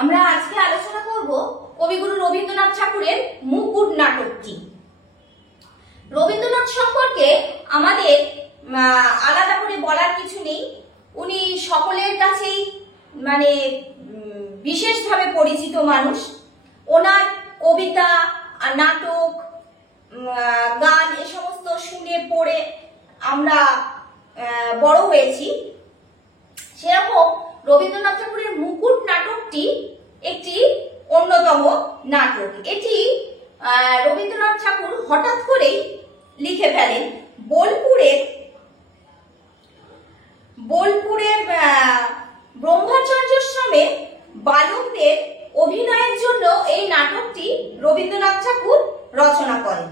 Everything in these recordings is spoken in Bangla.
আমরা আজকে আলোচনা করব কবিগুরু রবীন্দ্রনাথ ঠাকুরের মুকুট নাটকটি। রবীন্দ্রনাথ সম্পর্কে আমাদের আলাদা করে বলার কিছু নেই। উনি সকলের কাছেই বিশেষভাবে পরিচিত মানুষ। ওনার কবিতা, নাটক, গান এ সমস্ত শুনে পড়ে আমরা বড় হয়েছি। সেরকম রবীন্দ্রনাথ ঠাকুরের মুকুট নাটকটি একটি অন্যতম নাটক। এটি রবীন্দ্রনাথ ঠাকুর হঠাৎ করেই লিখে ফেলেন। বোলপুরের ব্রহ্মচর্যাশ্রমে বালকদের অভিনয়ের জন্য এই নাটকটি রবীন্দ্রনাথ ঠাকুর রচনা করেন।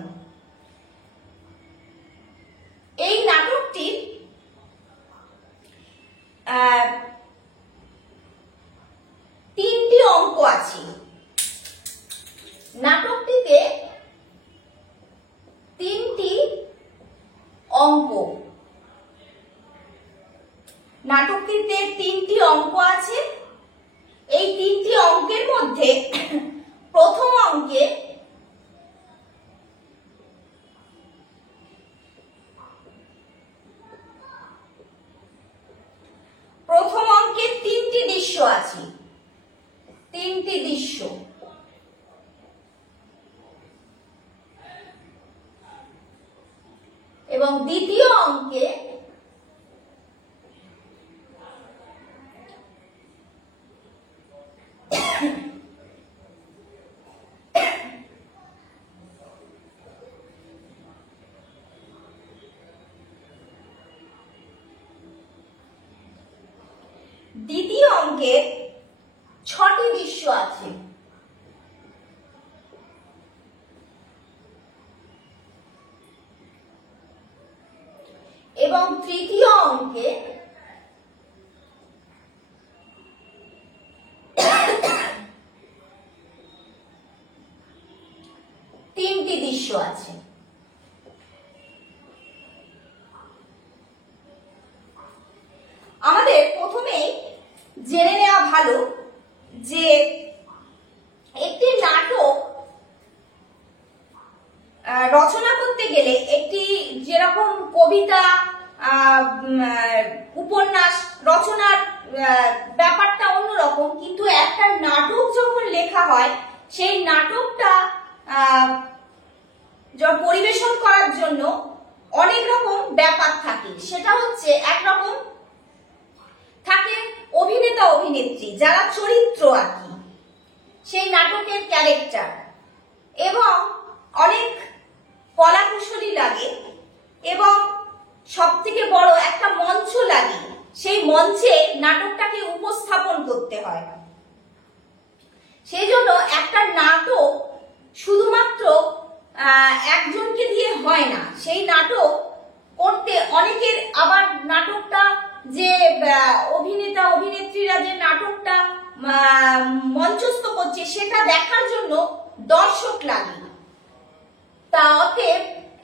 এই নাটকটির তিনটি অঙ্ক আছে। নাটকটিতে তিনটি অঙ্ক আছে। এই তিনটি অঙ্কের মধ্যে প্রথম অঙ্কে তিনটি দৃশ্য আছে, এবং দ্বিতীয় অঙ্কে ছটি দৃশ্য আছে। এবং তৃতীয় অঙ্কে তিনটি দৃশ্য আছে। আমাদের প্রথমেই জেনে নেওয়া ভালো যে একটি নাটক রচনা করতে গেলে একটি যেরকম কবিতা, উপন্যাস রচনার ব্যাপারটা অন্যরকম, কিন্তু একটা নাটক যখন লেখা হয় সেই নাটকটা পরিবেশন করার জন্য অনেক রকম ব্যাপার থাকে। সেটা হচ্ছে একরকম থাকে অভিনেতা অভিনেত্রী যারা চরিত্র আর কি, সেই নাটকের ক্যারেক্টার, এবং অনেক কলাকুশলী লাগে, এবং সব থেকে বড় একটা মঞ্চ লাগে। সেই মঞ্চে নাটকটাকে উপস্থাপন করতে হয়। সেই জন্য একটা নাটক শুধুমাত্র একজনকে দিয়ে হয় না। সেই নাটক করতে অনেকের, আবার নাটকটা যে অভিনেতা অভিনেত্রীরা যে নাটকটা মঞ্চস্থ করছে সেটা দেখার জন্য দর্শক লাগে। তা অতএব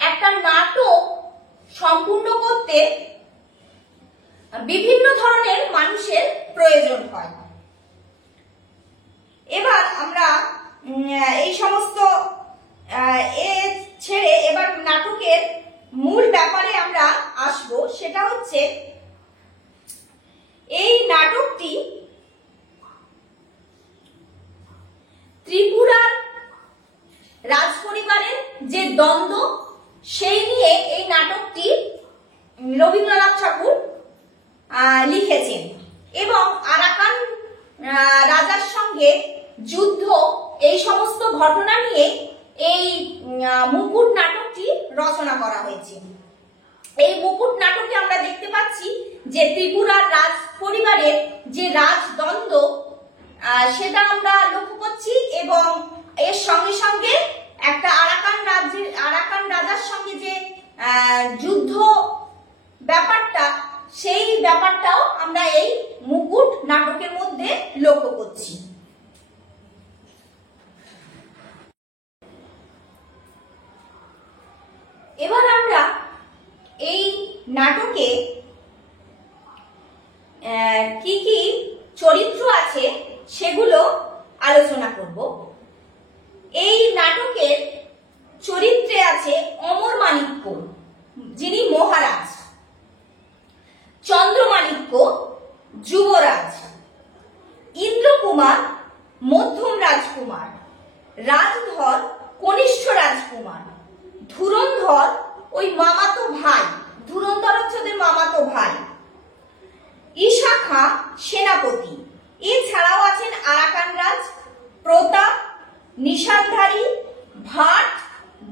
একটা নাটক সম্পূর্ণ করতে বিভিন্ন ধরনের মানুষের প্রয়োজন হয়। এবার আমরা এই সমস্ত ছেড়ে এবার নাটকের মূল ব্যাপারে আমরা আসব। সেটা হচ্ছে এই নাটকটি ত্রিপুরার রাজপরিবারের যে দ্বন্দ্ব সেই নিয়ে এই নাটকটি রবীন্দ্রনাথ ঠাকুর লিখেছেন, এবং আরাকান রাজার সঙ্গে যুদ্ধ, এই সমস্ত ঘটনা নিয়ে এই মুকুট নাটকটি রচনা করা হয়েছে। এই মুকুট নাটকে আমরা দেখতে পাচ্ছি যে ত্রিপুরার রাজ পরিবারের যে রাজদ্বন্দ্ব সেটা আমরা লক্ষ্য করছি, এবং এর সঙ্গে সঙ্গে একটা আরাকান রাজার সঙ্গে যে যুদ্ধ ব্যাপারটা, সেই ব্যাপারটাও আমরা এই মুকুট নাটকের মধ্যে লক্ষ্য করছি। এবার আমরা এই নাটকে কি কি চরিত্র আছে সেগুলো রাজকুমার মধ্যম রাজকুমার, রাজধর কনিষ্ঠ রাজকুমার, ধুরন্ধর ওই মামাতো ভাই, ধুরন্ধর হচ্ছে ওদের মামাতো ভাই, ইশাখা সেনাপতি। এছাড়াও আছেন আরাকান রাজ, প্রতাপ, নিশানধারী, ভাট,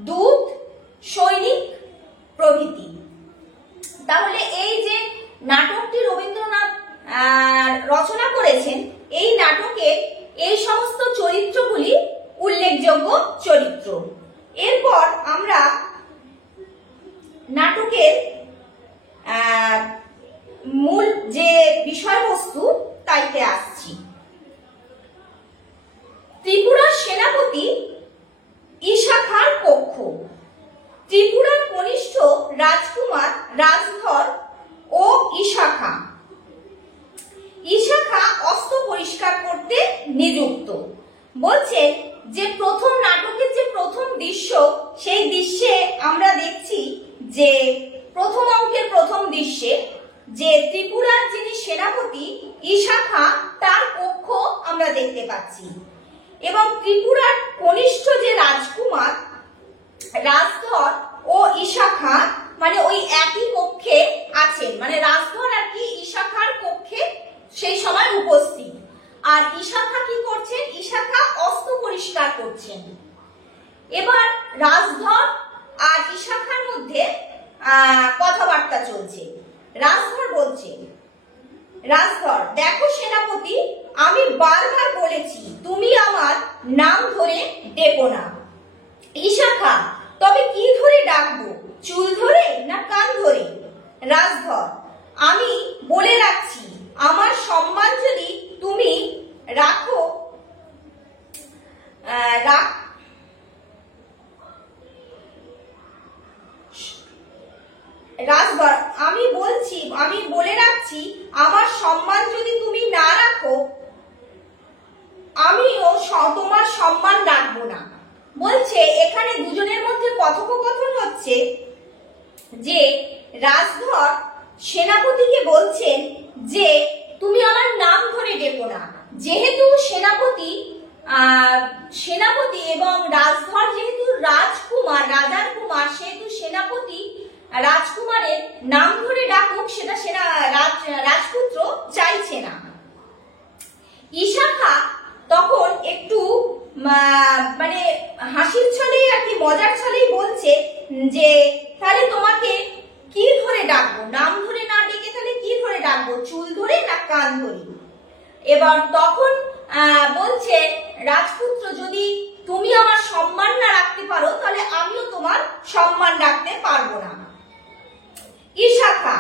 দূত, সৈনিক প্রভৃতি। তাহলে এই যে নাটকটি রবীন্দ্রনাথ রচনা করেছেন, এই নাটকে এই সমস্ত চরিত্রগুলি উল্লেখযোগ্য চরিত্র। এরপর আমরা নাটকের মূল যে বিষয়বস্তু তাইতে আসছি। ত্রিপুরার সেনাপতি ইশাখার পক্ষ। ত্রিপুরার কনিষ্ঠ রাজকুমার রাজধর ও ইশাখা। ইশাখা অস্ত্র পরিষ্কার করতে নিযুক্ত। বলছে যে প্রথম নাটকের যে প্রথম দৃশ্য, সেই দৃশ্যে আমরা দেখছি যে প্রথম অঙ্কের প্রথম দৃশ্যে যে ত্রিপুরার যিনি সেনাপতি ইশাখা, তার পক্ষ আমরা দেখতে পাচ্ছি, এবং ত্রিপুরার কনিষ্ঠ যে রাজকুমার রাজধর ও ইশাখা মানে ওই একই কক্ষে আছেন, মানে রাজধর আর কি ইশাখার কক্ষে সেই সময় উপস্থিত। আর ইশাখা কি করছেন? ইশাখা অস্ত্র পরিষ্কার করছেন। এবার রাজধর আর ইশাখার মধ্যে কথাবার্তা চলছে। রাজধর বলছে, রাজধর, দেখো সেনাপতি, আমি বারবার বলেছি তুমি আমার নাম ধরে ডেকো না। ইশাখা, তবে কি ধরে ডাকবো, চুল ধরে না কান ধরে? রাজধর, আমি বলে রাখছি, আমার সম্মান যদি তুমি রাখো রাজধর, আমি বলে রাখছি, আমার সম্মান যদি তুমি না রাখো, আমিও তোমার সম্মান রাখবো না। বলছে এখানে দুজনের মধ্যে কথোপকথন হচ্ছে যে রাজধর সেনাপতিকে বলছেন যে তুমি আমার নাম ধরে ডেকো না। যেহেতু সেনাপতি এবং রাজধর যেহেতু রাজকুমার, রাজার কুমার, সেহেতু সেনাপতি রাজকুমারের নাম ধরে ডাকুক সেটা রাজপুত্র চাইছে না। ইশাখা তখন একটু মানে হাসির ছলেই আর কি, মজার ছলেই বলছে যে তাহলে তোমাকে কি ধরে ডাকবো, নাম ধরে না ডেকে তাহলে কি ধরে ডাকবো, চুল ধরে না কান ধরে? এবার তখন বলছে রাজপুত্র, যদি তুমি আমার সম্মান না রাখতে পারো তাহলে আমিও তোমার সম্মান রাখতে পারবো না। ইশাখা,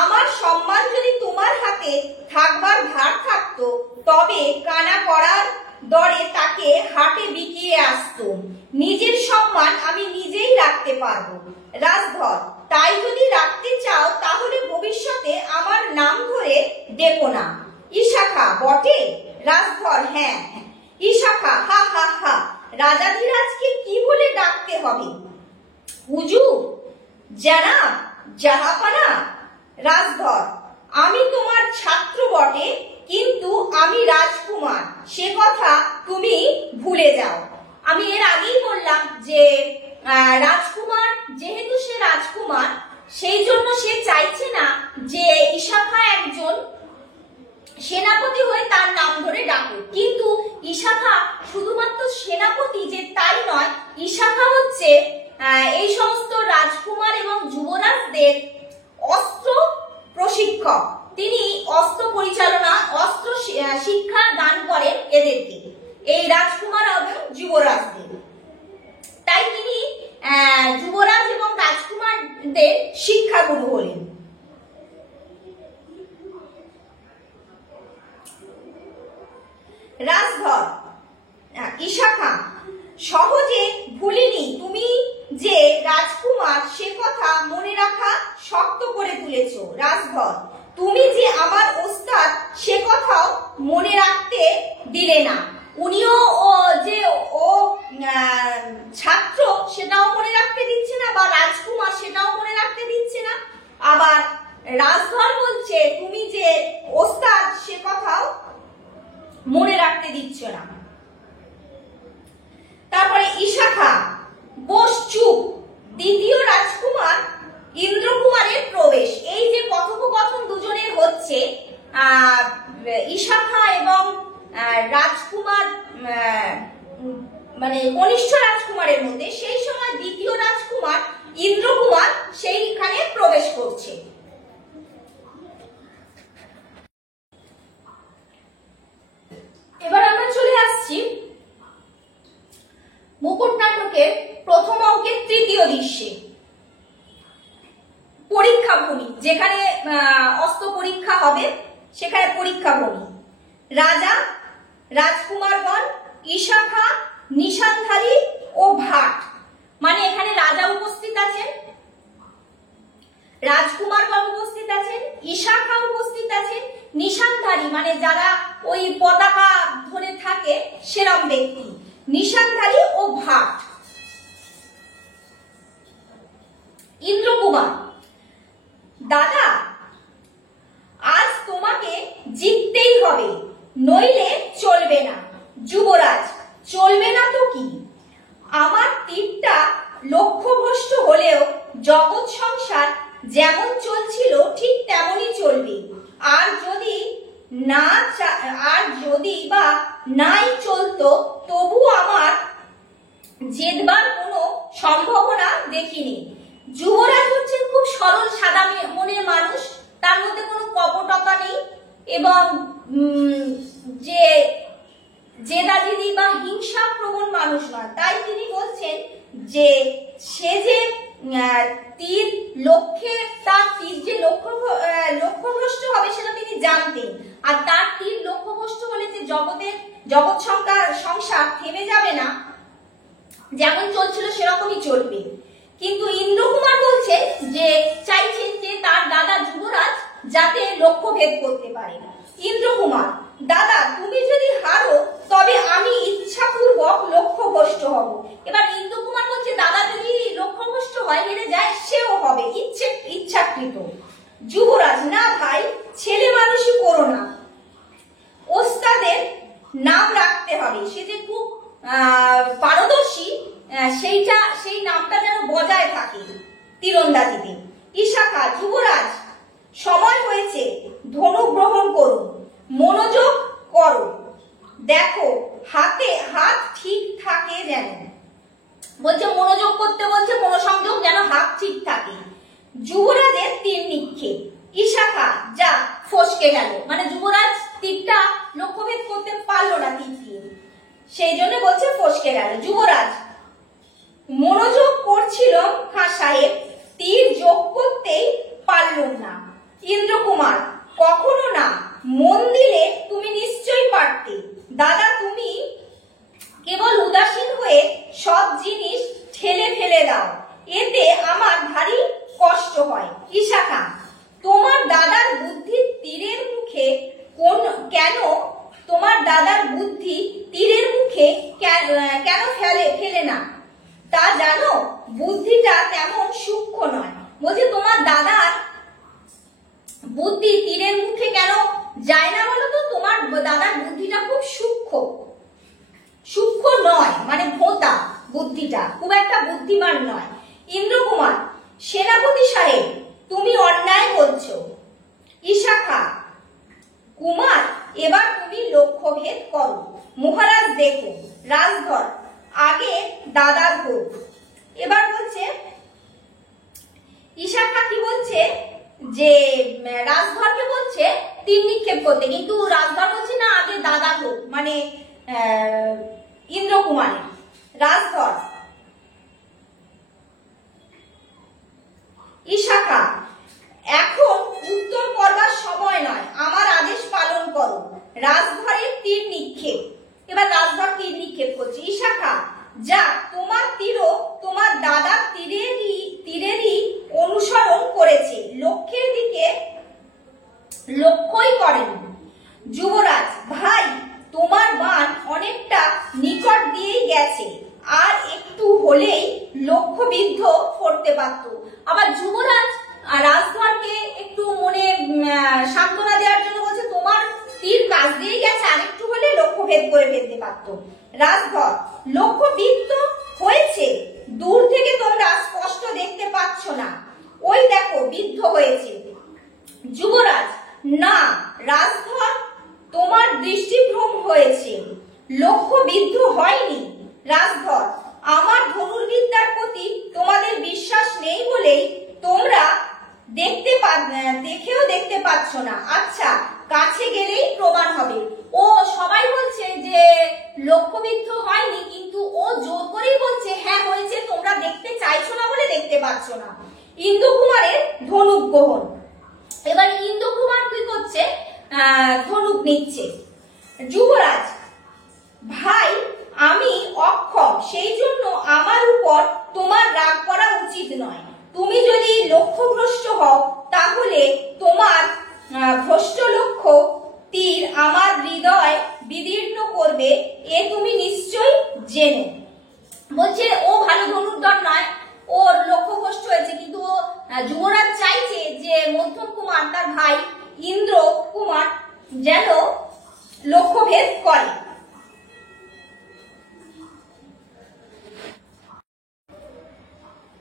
আমার সম্মান যদি তোমার হাতে থাকবার ভার থাকতো তবে কানা করার দরে তাকে হাটে বিকিয়ে আসতুম। নিজের সম্মান আমি নিজেই রাখতে পারবো। রাজধর, তাই যদি রাখতে চাও তাহলে ভবিষ্যতে আমার নাম ধরে ডেকো না। ইশাখা, বটে? রাজধর, হ্যাঁ। ইশাখা, হা হা হা, রাজাধিরাজকে কি বলে ডাকতে হবে? হুজুর, জানাব, জাহাপানা? রাজধর, আমি তোমার ছাত্র বটে, কিন্তু আমি রাজকুমার, সে কথা তুমি ভুলে যাও। আমি এর আগেই বললাম যে রাজকুমার, যেহেতু সে রাজকুমার, সেই জন্য সে চাইছে না যে ইশাখা একজন সেনাপতি হয়ে তার নাম ধরে ডাকুক। কিন্তু ইশাখা শুধুমাত্র সেনাপতি যে তাই নয়, ইশাখা হচ্ছে এই সমস্ত রাজকুমার এবং যুবরাজদের অস্ত্র প্রশিক্ষক। তিনি অস্ত্র পরিচালনা, অস্ত্র শিক্ষা দান করেন এদেরকে, এই রাজকুমার এবং যুবরাজদের। তাই তিনি যুবরাজ এবং রাজকুমারদের শিক্ষাগুরু হলেন। রাজধর, ইশাখা, সহজে ভুলিনি, তুমি যে রাজকুমার সে কথা মনে রাখা শক্ত করে তুলেছ। রাজধর, তুমি যে আমার ওস্তাদ সে কথাও মনে রাখতে দিলে না। উনিও যে ও ছাত্র সেটাও মনে রাখতে দিচ্ছে না, বা রাজকুমার সেটাও মনে রাখতে দিচ্ছে না। আবার রাজধর বলছে তুমি যে ওস্তাদ সে কথাও মনে রাখতে দিচ্ছ না। তারপরে ইশাখা, বস চুপ, দ্বিতীয় রাজকুমার ইন্দ্রকুমারের প্রবেশ। এই যে কথোপকথন দুজনের হচ্ছে ইশাখা এবং রাজকুমার মানে কনিষ্ঠ রাজকুমারের মধ্যে, সেই সময় দ্বিতীয় রাজকুমার ইন্দ্রকুমার সেইখানে প্রবেশ করছে। এবার আমরা চলে আসছি মুকুট নাটকের প্রথম অঙ্কের তৃতীয় দৃশ্যে। পরীক্ষা ভূমি, যেখানে অস্ত্র পরীক্ষা হবে সেখানে পরীক্ষা ভূমি। রাজা, রাজকুমারগণ, ইশাখা, নিশানধারী ও ভাট, মানে এখানে রাজা উপস্থিত আছেন, রাজকুমারগণ উপস্থিত আছেন, ইশাখা উপস্থিত আছেন, নিশানধারী মানে যারা ওই পতাকা ধরে থাকে সেরম ব্যক্তি, নিশানধারী ও ভাট। ইন্দ্রকুমার, দাদা আজ তোমাকে জিততেই হবে, নইলে চলবে না। যুবরাজ, চলবে না তো কি, আমার তীরটা লক্ষ্যভ্রষ্ট হলেও জগৎ সংসার যেমন চলছিল ঠিক তেমনই চলবে, আর যদি বা নাই চলতো তবু আমার জেতবার কোনো সম্ভাবনা দেখিনি। যুবরাজ হচ্ছেন খুব সরল সাদা মনের মানুষ, তার মধ্যে কোনো কপটতা নেই এবং যে জেদাজেদি বা হিংসা প্রবণ মানুষ নয়। তাই তিনি বলছেন যে সে যে তীর লক্ষ্যে, তার তীর যে লক্ষ্যভ্রষ্ট হবে সেটা তিনি জানতেন, আর তার তীর লক্ষ্যভ্রষ্ট হলে যে জগৎ সংসার থেমে যাবে না, যেমন চলছিল সেরকমই চলবে। কিন্তু ইন্দ্রকুমার বলছেন যে চাইছেন যে তার দাদা যুবরাজ যাতে লক্ষ্যভেদ করতে পারে। ইন্দ্রকুমার, দাদা তুমি যদি হারো তবে আমি ইচ্ছাপূর্বক লক্ষ্যভ্রষ্ট হব। এবার ইন্দ্রকুমার বলছে দাদা যদি লক্ষ্যভ্রষ্ট হয়, হেরে যায়, সেও হবে ইচ্ছাকৃত। যুবরাজ, না ভাই, ছেলে মানুষই করো না, ওস্তাদের নাম রাখতে হবে, সে যে খুব পারদর্শী সেই নামটা যেন বজায় থাকে তীরন্দাজিতে। ইশাখা, যুবরাজ সময় হয়েছে, ধনুক গ্রহণ করুন, মনোযোগ করো, দেখো হাত ঠিক থাকে যেন, বলছে মনোযোগ করতে বলছে, মনোসংযোগ যেন হাত ঠিক থাকে। যুবরাজের তীর নিক্ষেপ। ইশাখা, যা ফসকে গেল, মানে যুবরাজ তীরটা লক্ষ্যভেদ করতে পারলো না তীর দিয়ে, সেই জন্য বলছে ফসকে গেল। যুবরাজ, মনোযোগ করছিলাম খাঁ সাহেব, তীর যোগ করতেই পারলুম না। ইন্দ্রকুমার, কখনো না, মন দিলে তুমি নিশ্চয়ই পারতে। দাদা তুমি কেবল উদাসীন হয়ে সব জিনিস ঠেলে ফেলে দাও, এতে আমার ভারী কষ্ট হয়। ইশাখা, তোমার দাদার বুদ্ধি তীরের মুখে কেন, তোমার দাদার বুদ্ধি তীরের মুখে কেন ফেলে না, তা জানো? বুদ্ধিটা তেমন সূক্ষ্ম নয়। বলছে তোমার দাদার বুদ্ধি তীরের মুখে কেন যায় না বলো তো? তোমার দাদার বুদ্ধিটা খুব সূক্ষ্ম নয়, মানে ভোঁতা বুদ্ধিটা, খুব একটা বুদ্ধিমান নয়। ইন্দ্রকুমার, সেনাপতি সাহেব তুমি অন্যায় বলছো। ইশাখা, কুমার এবার তুমি লক্ষ্যভেদ করো, মহারাজ দেখো, রাজধর আগে দাদার হোক। এবার বলছে ইশাখা কি বলছে যে রাজধরকে বলছে তীর নিক্ষেপ করতে, কিন্তু রাজধর বলছে না আগে দাদা হোক, মানে ইন্দ্রকুমারের। রাজধর, ইশাখা, এখন উত্তর করবার সময় নয়, আমার আদেশ পালন করো। রাজধরের তীর নিক্ষেপ। এবার রাজধর তীর নিক্ষেপ করছে। ইশাখা, যা, তোমার তীরও তোমার দাদা তীরেরই অনুসরণ করেছে, লক্ষ্যের দিকে লক্ষ্যই করেনি। যুবরাজ, ভাই তোমার বাণ অনেকটা নিকট দিয়েই গেছে, আর একটু হলেই লক্ষ্যবিদ্ধ করতে পারত। আবার যুবরাজ রাজধরকে একটু মনে সান্ত্বনা দেওয়ার জন্য বলছে তোমার তীর কাজ আগেই গেছে, আরেকটু হলে লক্ষ্যভেদ করে ফেলতে পারতো। রাজধর, লক্ষ্যবিদ্ধ হয়েছে, দূর থেকে তোমরা স্পষ্ট দেখতে পাচ্ছ না, ওই দেখো বিদ্ধ হয়েছে। যুবরাজ, না রাজধর, তোমার দৃষ্টিভ্রম হয়েছে, লক্ষ্যবিদ্ধ হয়নি। রাজধর, আমার ধনুর্বিদ্যার প্রতি তোমাদের বিশ্বাস নেই বলেই তোমরা দেখেও দেখতে পাচ্ছ না। আচ্ছা, কাছে গেলেই প্রমাণ হবে। ও সবাই বলছে যে লক্ষ্যবিদ্ধ হয়নি, কিন্তু ও জোর করেই বলছে হ্যাঁ হয়েছে, তোমরা দেখতে চাইছো না বলে দেখতে পাচ্ছ না। ইন্দ্রকুমারের ধনুক গ্রহণ। এবার ইন্দ্রকুমার কি করছে, ধনুক নিচ্ছে। যুবরাজ, ভাই আমি অক্ষম, সেই জন্য আমার উপর তোমার রাগ করা উচিত নয়। তুমি যদি লক্ষ্যভ্রষ্ট হও তাহলে তোমার ভ্রষ্ট লক্ষ্য তীর আমার হৃদয় বিদীর্ণ করবে, এ তুমি নিশ্চয়ই জেনে। বলছে ও ভালো ধনুর্ধর নয়, ওর লক্ষ্যভ্রষ্ট হয়েছে, কিন্তু ও যুবরাজ চাইছে যে মধ্যম কুমার তার ভাই ইন্দ্র কুমার যেন লক্ষ্যভেদ করে।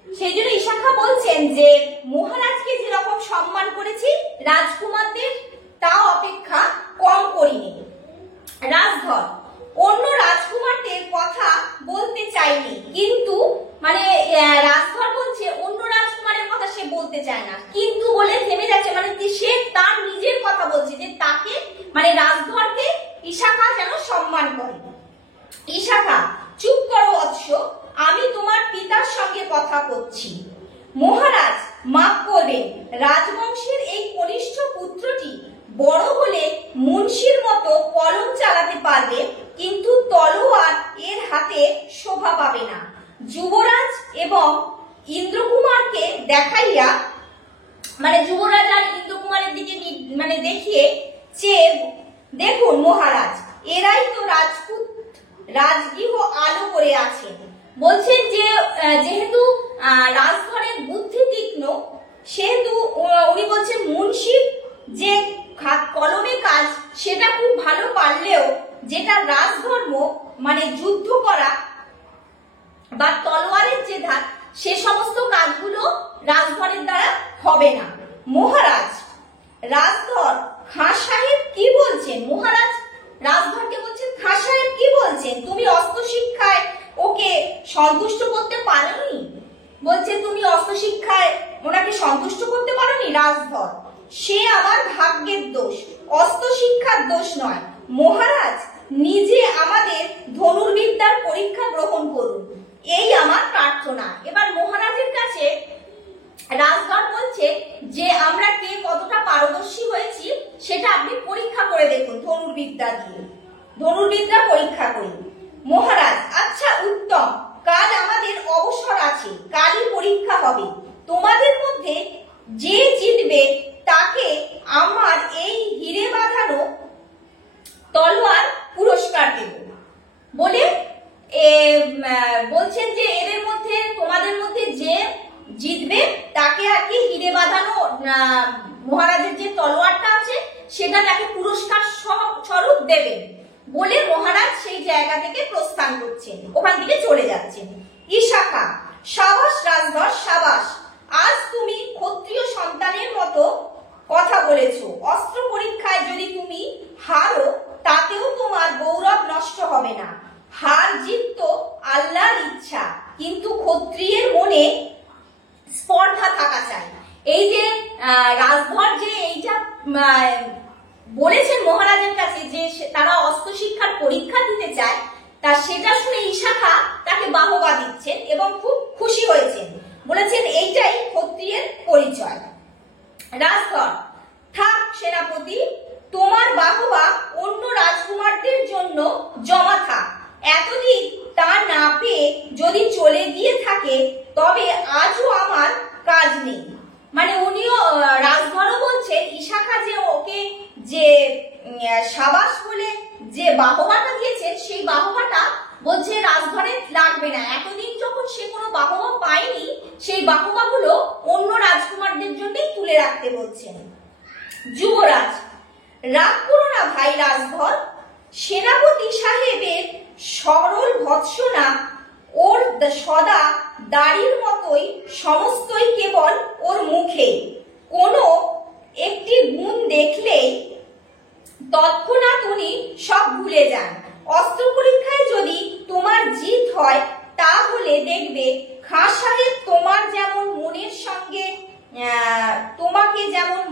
সেই জন্য ইশাখা বলছেন যে মহারাজকে যেরকম সম্মান করেছি রাজকুমারদের তা অপেক্ষা কম করিনি। রাজধর, অন্য রাজকুমারদের কথা বলতে চাইনি, কিন্তু মানে রাজধর বলছে অন্য রাজকুমারের কথা সে বলতে চায় না, কিন্তু বলে থেমে যাচ্ছে, মানে সে তার নিজের কথা বলছে যে তাকে মানে রাজধরকে ইশাখা যেন সম্মান করে। ইশাখা, চুপ করো বৎস, আমি তোমার পিতার সঙ্গে কথা করছি। মহারাজ মাফ করবেন, রাজবংশের এই কনিষ্ঠ পুত্রটি বড় হলে মুন্সির মতো কলম চালাতে পারবে, কিন্তু তলোয়ার এর হাতে শোভা পাবে না। যুবরাজ এবং ইন্দ্রকুমারকে দেখাইয়া, মানে যুবরাজ আর ইন্দ্রকুমারের দিকে মানে দেখিয়ে চেয়ে, দেখুন মহারাজ, এরাই তো রাজপুত, রাজগৃহ আলো করে আছেন। বলছেন যে যেহেতু রাজধরের বুদ্ধি তীক্ষ্ণ, সেহেতু উনি বলছেন মুন্সির যে কলমে কাজ সেটা খুব ভালো পারলেও যেটা রাজধর্ম মানে যুদ্ধ করা বা তলোয়ারের যে ধার, সে সমস্ত কাজগুলো রাজধরের দ্বারা হবে না। মহারাজ, রাজধর খাঁ সাহেব কি বলছেন? মহারাজ রাজধরকে বলছেন খাঁ সাহেব কি বলছেন, তুমি অস্ত্র শিক্ষায় ওকে সন্তুষ্ট করতে পারোনি? বলছে তুমি অস্ত্র শিক্ষায় ওনাকে সন্তুষ্ট করতে পারোনি? রাজধর, সে আমার ভাগ্যের দোষ, অস্ত্র শিক্ষার দোষ নয়। মহারাজ নিজে আমাদের ধনুর্বিদ্যার পরীক্ষা গ্রহণ করুন, এই আমার প্রার্থনা। এবার মহারাজের কাছে রাজধর বলছে যে আমরা কে কতটা পারদর্শী হয়েছি সেটা আপনি পরীক্ষা করে দেখুন ধনুর্বিদ্যা দিয়ে, ধনুর্বিদ্যা পরীক্ষা করি। মহারাজ, আচ্ছা উত্তম, কাল আমাদের অবসর আছে, কালই পরীক্ষা হবে। তোমাদের মধ্যে যে জিতবে তাকে আমার এই হিরে বাঁধানো তলোয়ার পুরস্কার দেব। বলে বলছেন যে এদের মধ্যে তোমাদের মধ্যে যে জিতবে তাকে আর কি হিরে বাঁধানো মহারাজের যে তলোয়ারটা আছে সেটা তাকে পুরস্কার স্বরূপ দেবেন বলে মহারাজ সেই জায়গা থেকে প্রস্থান করছেন, ওখান থেকে চলে যাচ্ছেন। ইশাখা, সাবাস রাজধর সাবাস, আজ তুমি ক্ষত্রিয় সন্তানের মতো কথা বলেছো। অস্ত্র পরীক্ষায় যদি তুমি হারো তাতেও তোমার গৌরব নষ্ট হবে না। হার জিত তো আল্লাহর ইচ্ছা, কিন্তু ক্ষত্রিয়ের মনে স্পর্ধা থাকা চাই। এই যে রাজধর যে এইটা বলেছেন মহারাজের কাছে যে তারা অস্ত্র শিক্ষার পরীক্ষা দিতে চায়, তা সেটা শুনে ইশাখা তাকে বাহবা দিচ্ছেন এবং খুব খুশি হয়েছেন, বলেছেন এইটাই ক্ষত্রিয়ের পরিচয়। রাজধর, থাক সেনাপতি, তোমার বাহবা অন্য রাজকুমারদের জন্য জমা থাক। এতদিন তা না পেয়ে যদি চলে গিয়ে থাকে তবে আজও আমার কাজ নেই। মানে উনিও রাজধরও বলছেন ইশাখা যে ওকে যে সাবাস বলে যে বাহবাটা দিয়েছেন সেই বাহবাটা বলছে রাজধরের লাগবে না, এতদিন যখন সে কোনো বাহবা পায়নি সেই বাহবাগুলো অন্য রাজকুমারদের জন্যই তুলে রাখতে বলছেন। যুবরাজ, রাগ করো না ভাই রাজধর, সেনাপতি সাহেবের সরল ভৎসনা ওর সদা দাড়ির মতোই, সমস্তই কেবল ওর মুখে। কোনো একটি গুণ দেখলেই তৎক্ষণাৎ উনি সব ভুলে যান। অস্ত্র পরীক্ষায় যদি তোমার জিত হয় তাহলে দেখবে খাঁ সাহেব তোমাকে যেমন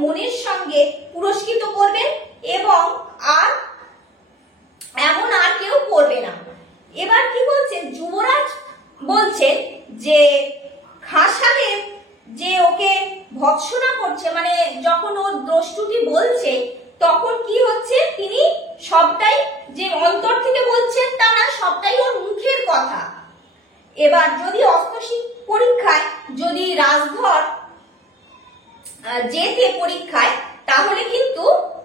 মনের সঙ্গে পুরস্কৃত করবেন এবং এমন আর কেউ করবে না। এবার কি বলছেন যুবরাজ, বলছেন যে খাঁ সাহেব যে ওকে ভৎসনা করছে, মানে যখন ও দ্রষ্টুটি বলছে তখন কি হচ্ছে, তিনি সবটাই যে অন্তর থেকে বলছেন তা না, সবটাই ওর মুখের কথা। এবার যদি অস্ত্র পরীক্ষায় যদি রাজধর যেতে পরীক্ষায়, তাহলে কিন্তু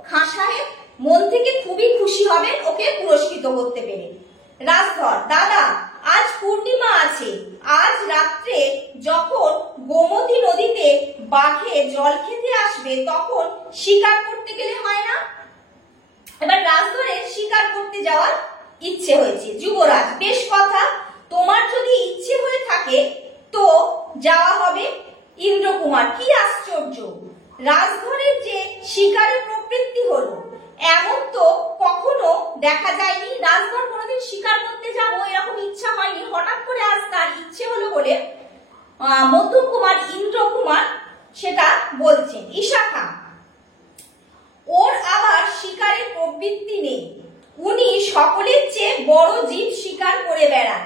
খাঁ সাহেব মন থেকে খুবই খুশি হবেন ওকে পুরস্কৃত করতে পেরে। রাজধর, দাদা আজ পূর্ণিমা আছে, আজ রাত্রে যখন গোমতী নদীতে বাঘে জল খেতে আসবে তখন শিকার করতে গেলে হয় না? এবার রাজধরের শিকার করতে যাওয়ার ইচ্ছে হয়েছে। যুবরাজ, বেশ কথা, তোমার যদি ইচ্ছে হয়ে থাকে তো যাওয়া হবে। ইন্দ্রকুমার, কি আশ্চর্য, রাজধরের যে শিকারের প্রবৃত্তি হলো এমন তো কখনো দেখা যায়নি। রাজধর কোনোদিন শিকার করতে যাবো এরকম ইচ্ছা হয়নি, হঠাৎ করে আজ তার ইচ্ছে হলো বলে মধ্যম কুমার ইন্দ্রকুমার সেটা বলছেন। ঈশাখা, ওর আবার শিকারের প্রবৃত্তি নেই, উনি সকলের চেয়ে বড় জীব শিকার করে বেড়ান।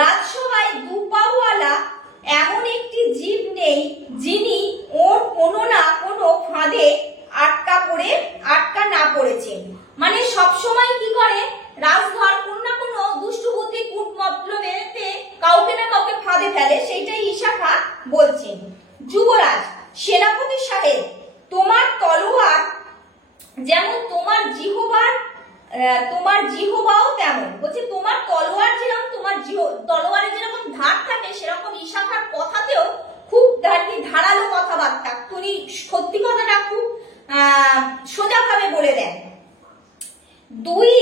রাজসভায় দুপাওয়ালা এমন একটি জীব নেই যিনি ওর কোনো না কোনো ফাঁদে আটকা না পড়েছেন। মানে সবসময় কি করে রাজধর কোন না কোনো দুষ্টু বুদ্ধি কূটমতলবেতে কাউকে না কাউকে ফাঁদে ফেলে, সেইটাই ঈশাখা বলছেন। যুবরাজ, সেনাপতি সাহেব, তোমার তলোয়ার যেমন তোমার জিহ্বাও তেমন, বলছে তোমার তলোয়ার যেরকম, তোমার তলোয়ারে যেরকম ধার থাকে সেরকম ঈশাখার কথাতেও খুব ধারালো কথাবার্তা, তুমি সত্যি কথাটা খুব সোজাভাবে বলে দেন। দুই